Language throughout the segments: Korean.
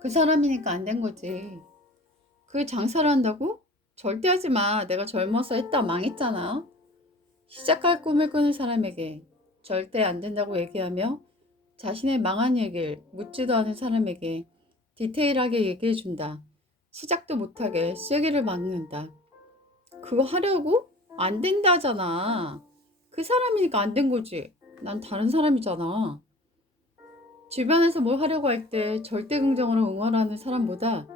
그 사람이니까 안 된 거지. 그 장사를 한다고? 절대 하지 마. 내가 젊어서 했다 망했잖아. 시작할 꿈을 꾸는 사람에게 절대 안 된다고 얘기하며 자신의 망한 얘기를 묻지도 않은 사람에게 디테일하게 얘기해준다. 시작도 못하게 쐐기를 막는다. 그거 하려고? 안 된다잖아. 그 사람이니까 안 된 거지. 난 다른 사람이잖아. 주변에서 뭘 하려고 할 때 절대 긍정으로 응원하는 사람보다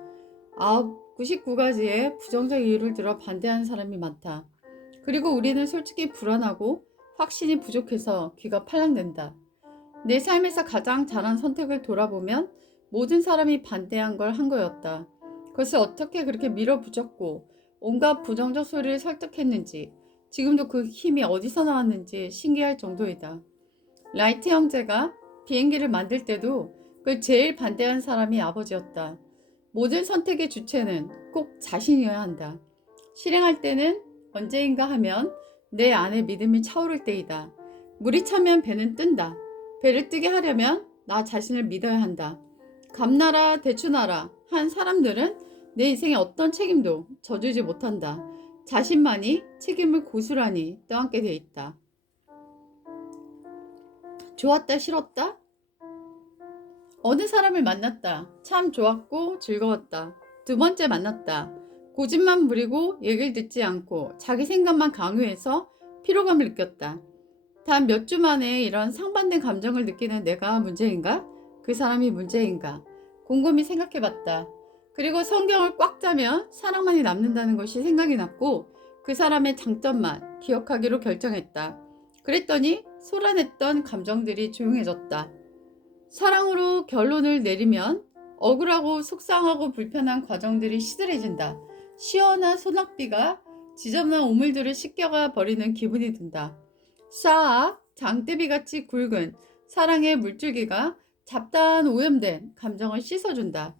99가지의 부정적 이유를 들어 반대하는 사람이 많다. 그리고 우리는 솔직히 불안하고 확신이 부족해서 귀가 팔랑된다. 내 삶에서 가장 잘한 선택을 돌아보면 모든 사람이 반대한 걸 한 거였다. 그것을 어떻게 그렇게 밀어붙였고 온갖 부정적 소리를 설득했는지 지금도 그 힘이 어디서 나왔는지 신기할 정도이다. 라이트 형제가 비행기를 만들 때도 그걸 제일 반대한 사람이 아버지였다. 모든 선택의 주체는 꼭 자신이어야 한다. 실행할 때는 언제인가 하면 내 안에 믿음이 차오를 때이다. 물이 차면 배는 뜬다. 배를 뜨게 하려면 나 자신을 믿어야 한다. 감나라 대추나라 한 사람들은 내 인생에 어떤 책임도 져주지 못한다. 자신만이 책임을 고스란히 떠안게 돼 있다. 좋았다 싫었다? 어느 사람을 만났다. 참 좋았고 즐거웠다. 두 번째 만났다. 고집만 부리고 얘기를 듣지 않고 자기 생각만 강요해서 피로감을 느꼈다. 단 몇 주 만에 이런 상반된 감정을 느끼는 내가 문제인가? 그 사람이 문제인가? 곰곰이 생각해봤다. 그리고 성경을 꽉 짜면 사랑만이 남는다는 것이 생각이 났고 그 사람의 장점만 기억하기로 결정했다. 그랬더니 쏟아냈던 감정들이 조용해졌다. 사랑으로 결론을 내리면 억울하고 속상하고 불편한 과정들이 시들해진다. 시원한 소낙비가 지저분한 오물들을 씻겨가 버리는 기분이 든다. 싹 장대비같이 굵은 사랑의 물줄기가 잡다한 오염된 감정을 씻어준다.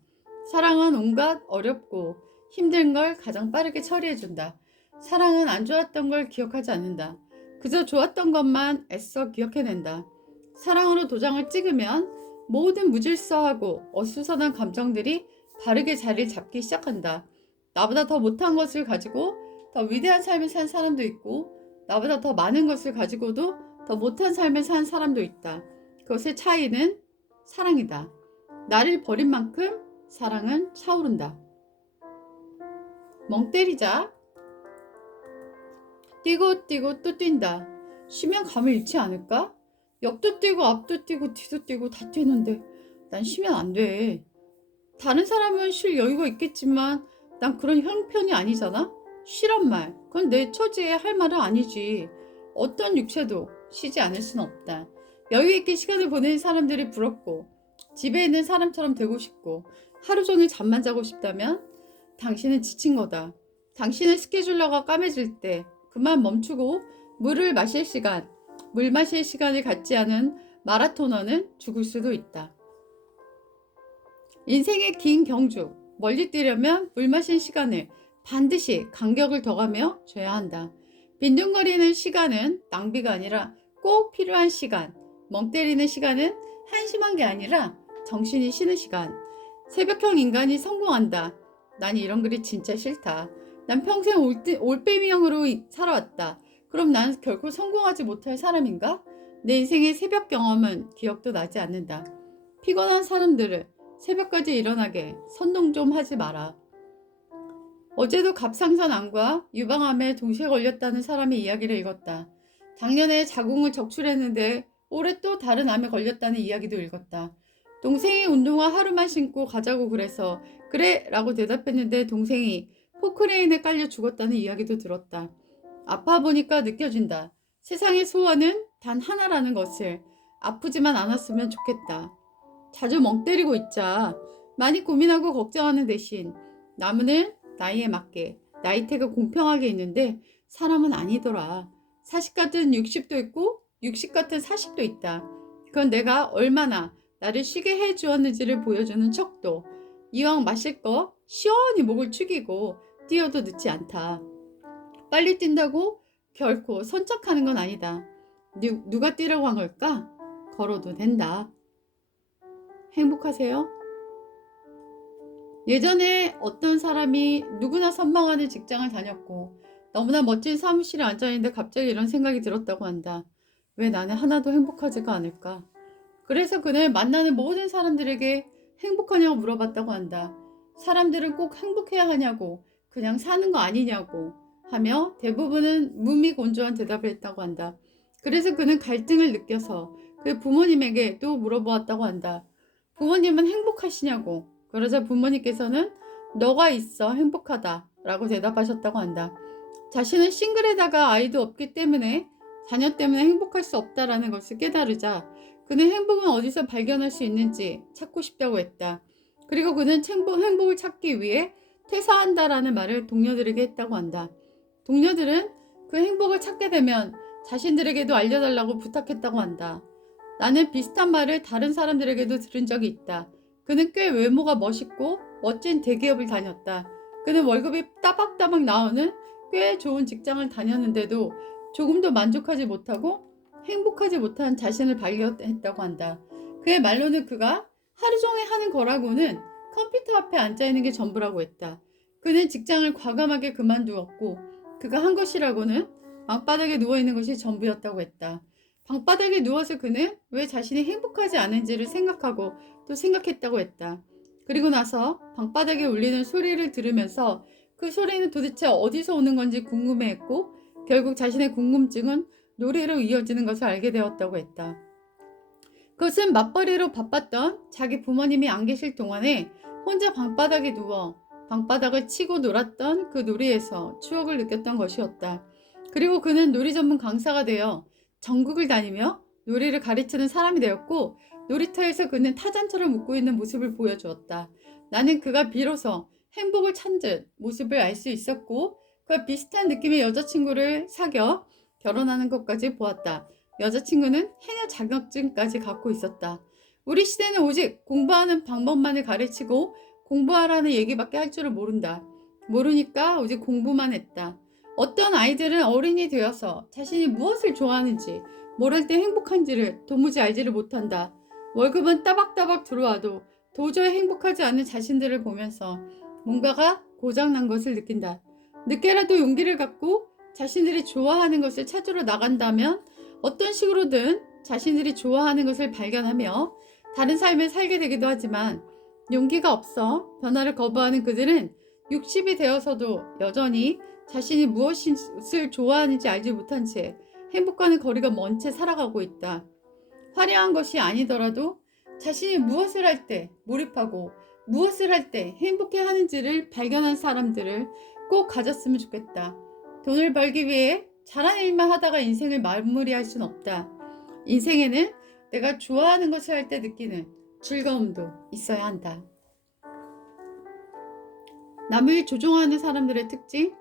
사랑은 온갖 어렵고 힘든 걸 가장 빠르게 처리해준다. 사랑은 안 좋았던 걸 기억하지 않는다. 그저 좋았던 것만 애써 기억해낸다. 사랑으로 도장을 찍으면 모든 무질서하고 어수선한 감정들이 바르게 자리를 잡기 시작한다. 나보다 더 못한 것을 가지고 더 위대한 삶을 산 사람도 있고 나보다 더 많은 것을 가지고도 더 못한 삶을 산 사람도 있다. 그것의 차이는 사랑이다. 나를 버린 만큼 사랑은 차오른다. 멍 때리자. 뛰고 뛰고 또 뛴다. 쉬면 감을 잃지 않을까? 옆도 뛰고 앞도 뛰고 뒤도 뛰고 다 뛰는데 난 쉬면 안 돼. 다른 사람은 쉴 여유가 있겠지만 난 그런 형편이 아니잖아? 쉬란 말. 그건 내 처지에 할 말은 아니지. 어떤 육체도 쉬지 않을 수는 없다. 여유 있게 시간을 보내는 사람들이 부럽고 집에 있는 사람처럼 되고 싶고 하루 종일 잠만 자고 싶다면 당신은 지친 거다. 당신의 스케줄러가 까매질 때 그만 멈추고 물을 마실 시간, 물 마실 시간을 갖지 않은 마라토너는 죽을 수도 있다. 인생의 긴 경주, 멀리 뛰려면 물 마신 시간을 반드시 간격을 둬가며 줘야 한다. 빈둥거리는 시간은 낭비가 아니라 꼭 필요한 시간, 멍 때리는 시간은 한심한 게 아니라 정신이 쉬는 시간. 새벽형 인간이 성공한다. 난 이런 글이 진짜 싫다. 난 평생 올빼미형으로 살아왔다. 그럼 난 결코 성공하지 못할 사람인가? 내 인생의 새벽 경험은 기억도 나지 않는다. 피곤한 사람들을 새벽까지 일어나게 선동 좀 하지 마라. 어제도 갑상선암과 유방암에 동시에 걸렸다는 사람의 이야기를 읽었다. 작년에 자궁을 적출했는데 올해 또 다른 암에 걸렸다는 이야기도 읽었다. 동생이 운동화 하루만 신고 가자고 그래서 그래 라고 대답했는데 동생이 포크레인에 깔려 죽었다는 이야기도 들었다. 아파 보니까 느껴진다. 세상의 소원은 단 하나라는 것을. 아프지만 않았으면 좋겠다. 자주 멍 때리고 있자. 많이 고민하고 걱정하는 대신 나무는 나이에 맞게 나이테가 공평하게 있는데 사람은 아니더라. 40 같은 60도 있고 60 같은 40도 있다. 그건 내가 얼마나 나를 쉬게 해주었는지를 보여주는 척도. 이왕 마실 거 시원히 목을 축이고 뛰어도 늦지 않다. 빨리 뛴다고 결코 선착하는 건 아니다. 누가 뛰라고 한 걸까? 걸어도 된다. 행복하세요. 예전에 어떤 사람이 누구나 선망하는 직장을 다녔고 너무나 멋진 사무실에 앉아있는데 갑자기 이런 생각이 들었다고 한다. 왜 나는 하나도 행복하지가 않을까? 그래서 그는 만나는 모든 사람들에게 행복하냐고 물어봤다고 한다. 사람들은 꼭 행복해야 하냐고, 그냥 사는 거 아니냐고 하며 대부분은 무미건조한 대답을 했다고 한다. 그래서 그는 갈등을 느껴서 그 부모님에게 또 물어보았다고 한다. 부모님은 행복하시냐고. 그러자 부모님께서는 너가 있어 행복하다 라고 대답하셨다고 한다. 자신은 싱글에다가 아이도 없기 때문에 자녀 때문에 행복할 수 없다라는 것을 깨달으자 그는 행복은 어디서 발견할 수 있는지 찾고 싶다고 했다. 그리고 그는 행복을 찾기 위해 퇴사한다라는 말을 동료들에게 했다고 한다. 동료들은 그 행복을 찾게 되면 자신들에게도 알려달라고 부탁했다고 한다. 나는 비슷한 말을 다른 사람들에게도 들은 적이 있다. 그는 꽤 외모가 멋있고 멋진 대기업을 다녔다. 그는 월급이 따박따박 나오는 꽤 좋은 직장을 다녔는데도 조금도 만족하지 못하고 행복하지 못한 자신을 발견했다고 한다. 그의 말로는 그가 하루 종일 하는 거라고는 컴퓨터 앞에 앉아있는 게 전부라고 했다. 그는 직장을 과감하게 그만두었고 그가 한 것이라고는 방바닥에 누워있는 것이 전부였다고 했다. 방바닥에 누워서 그는 왜 자신이 행복하지 않은지를 생각하고 또 생각했다고 했다. 그리고 나서 방바닥에 울리는 소리를 들으면서 그 소리는 도대체 어디서 오는 건지 궁금해했고 결국 자신의 궁금증은 노래로 이어지는 것을 알게 되었다고 했다. 그것은 맞벌이로 바빴던 자기 부모님이 안 계실 동안에 혼자 방바닥에 누워 방바닥을 치고 놀았던 그 놀이에서 추억을 느꼈던 것이었다. 그리고 그는 놀이 전문 강사가 되어 전국을 다니며 놀이를 가르치는 사람이 되었고 놀이터에서 그는 타잔처럼 웃고 있는 모습을 보여주었다. 나는 그가 비로소 행복을 찾는 모습을 알 수 있었고 그와 비슷한 느낌의 여자친구를 사귀어 결혼하는 것까지 보았다. 여자친구는 해녀 자격증까지 갖고 있었다. 우리 시대는 오직 공부하는 방법만을 가르치고 공부하라는 얘기밖에 할 줄을 모른다. 모르니까 오직 공부만 했다. 어떤 아이들은 어른이 되어서 자신이 무엇을 좋아하는지, 뭘 할 때 행복한지를 도무지 알지를 못한다. 월급은 따박따박 들어와도 도저히 행복하지 않은 자신들을 보면서 뭔가가 고장난 것을 느낀다. 늦게라도 용기를 갖고 자신들이 좋아하는 것을 찾으러 나간다면 어떤 식으로든 자신들이 좋아하는 것을 발견하며 다른 삶을 살게 되기도 하지만 용기가 없어 변화를 거부하는 그들은 60이 되어서도 여전히 자신이 무엇을 좋아하는지 알지 못한 채 행복과는 거리가 먼 채 살아가고 있다. 화려한 것이 아니더라도 자신이 무엇을 할 때 몰입하고 무엇을 할 때 행복해 하는지를 발견한 사람들을 꼭 가졌으면 좋겠다. 돈을 벌기 위해 잘하는 일만 하다가 인생을 마무리할 순 없다. 인생에는 내가 좋아하는 것을 할 때 느끼는 즐거움도 있어야 한다. 남을 조종하는 사람들의 특징?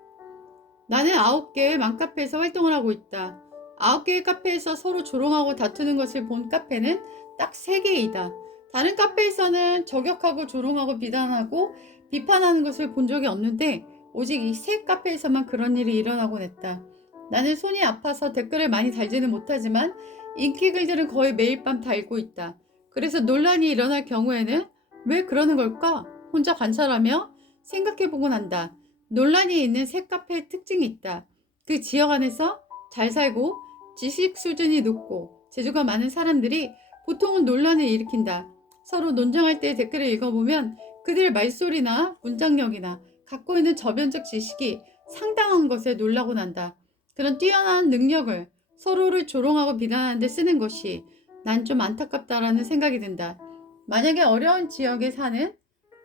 나는 9개의 맘카페에서 활동을 하고 있다. 9개의 카페에서 서로 조롱하고 다투는 것을 본 카페는 딱 3개이다. 다른 카페에서는 저격하고 조롱하고 비난하고 비판하는 것을 본 적이 없는데 오직 이 3카페에서만 그런 일이 일어나곤 했다. 나는 손이 아파서 댓글을 많이 달지는 못하지만 인기 글들은 거의 매일 밤 달고 있다. 그래서 논란이 일어날 경우에는 왜 그러는 걸까? 혼자 관찰하며 생각해보곤 한다. 논란이 있는 3카페의 특징이 있다. 그 지역 안에서 잘 살고 지식 수준이 높고 재주가 많은 사람들이 보통은 논란을 일으킨다. 서로 논쟁할 때 댓글을 읽어보면 그들의 말소리나 문장력이나 갖고 있는 저변적 지식이 상당한 것에 놀라곤 한다. 그런 뛰어난 능력을 서로를 조롱하고 비난하는 데 쓰는 것이 난 좀 안타깝다라는 생각이 든다. 만약에 어려운 지역에 사는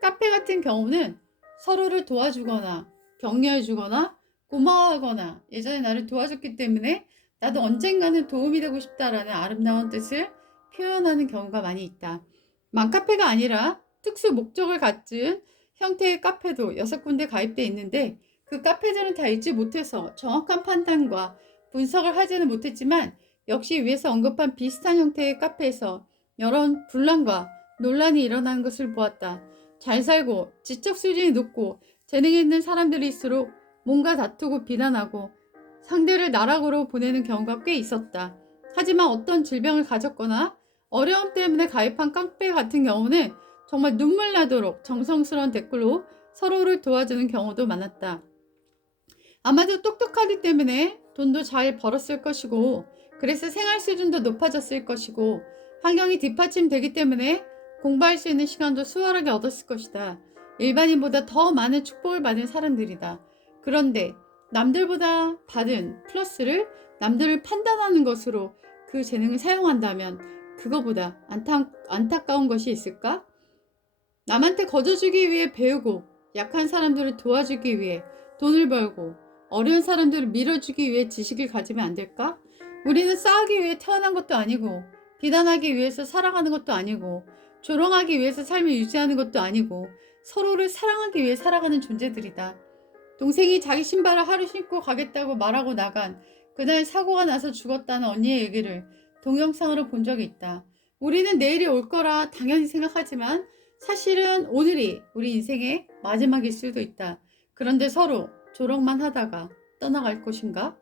카페 같은 경우는 서로를 도와주거나 격려해주거나 고마워하거나 예전에 나를 도와줬기 때문에 나도 언젠가는 도움이 되고 싶다라는 아름다운 뜻을 표현하는 경우가 많이 있다. 맘카페가 아니라 특수 목적을 갖춘 형태의 카페도 6군데 가입되어 있는데 그 카페들은 다 읽지 못해서 정확한 판단과 분석을 하지는 못했지만 역시 위에서 언급한 비슷한 형태의 카페에서 여러 분란과 논란이 일어나는 것을 보았다. 잘 살고 지적 수준이 높고 재능이 있는 사람들일수록 뭔가 다투고 비난하고 상대를 나락으로 보내는 경우가 꽤 있었다. 하지만 어떤 질병을 가졌거나 어려움 때문에 가입한 카페 같은 경우는 정말 눈물 나도록 정성스러운 댓글로 서로를 도와주는 경우도 많았다. 아마도 똑똑하기 때문에 돈도 잘 벌었을 것이고, 그래서 생활 수준도 높아졌을 것이고, 환경이 뒷받침되기 때문에 공부할 수 있는 시간도 수월하게 얻었을 것이다. 일반인보다 더 많은 축복을 받은 사람들이다. 그런데 남들보다 받은 플러스를 남들을 판단하는 것으로 그 재능을 사용한다면 그거보다 안타까운 것이 있을까? 남한테 거저주기 위해 배우고 약한 사람들을 도와주기 위해 돈을 벌고 어려운 사람들을 밀어주기 위해 지식을 가지면 안 될까? 우리는 싸우기 위해 태어난 것도 아니고 비난하기 위해서 살아가는 것도 아니고 조롱하기 위해서 삶을 유지하는 것도 아니고 서로를 사랑하기 위해 살아가는 존재들이다. 동생이 자기 신발을 하루 신고 가겠다고 말하고 나간 그날 사고가 나서 죽었다는 언니의 얘기를 동영상으로 본 적이 있다. 우리는 내일이 올 거라 당연히 생각하지만 사실은 오늘이 우리 인생의 마지막일 수도 있다. 그런데 서로 조롱만 하다가 떠나갈 것인가?